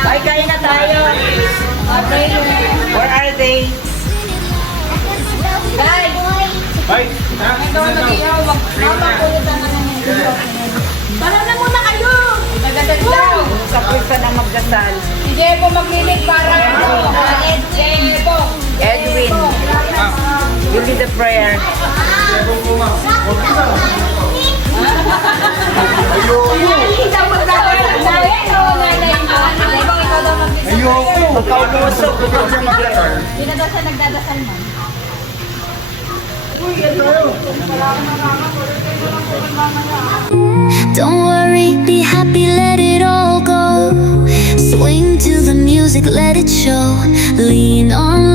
Bye, kain na tayo. Where are they? Guys! Bye. Para na muna kayo! Nagdadal daw! Kapit ka na magdasal. Sige po maglilig para Edwin po. Edwin, you lead the prayer. Ayoko. Magkausap. Hindi na daw siya nagdadasal man. Don't worry, be happy, let it all go. Swing to the music, let it show. Lean on